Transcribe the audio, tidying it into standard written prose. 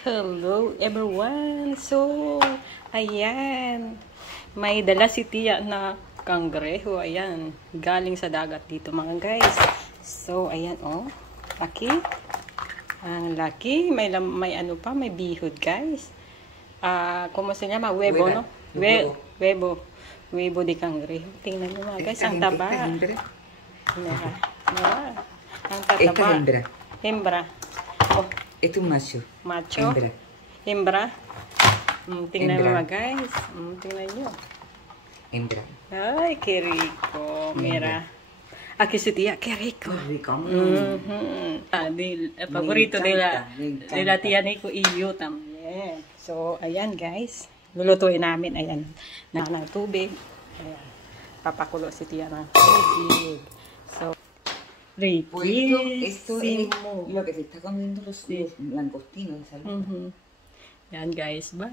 Hello everyone! So, ayan. May dala si Tia na kangreho. Ayan. Galing sa dagat dito mga guys. So, ayan oh. Laki. Ang laki. May ano pa. May bihod guys. Como se llama? Huevo, no? Huevo. Huevo de cangreho. Tingnan nyo mga guys. Ang taba. Mira. Ang tataba. Hembra. Oh. Ito macho. Macho. Hembra. Tingnan mo guys. Tingnan nyo. Hembra. Ay, qué rico. Mira. Aquí su tía, qué rico. Rico. El favorito de la tía Nico y yo también. So, ayan guys. Lulutuin namin. Ayan. Ng tubig. Ayan. Papakulo si tía ng tubig. So, Esto es lo que se está comiendo los langostinos de salud. Yan guys, bye.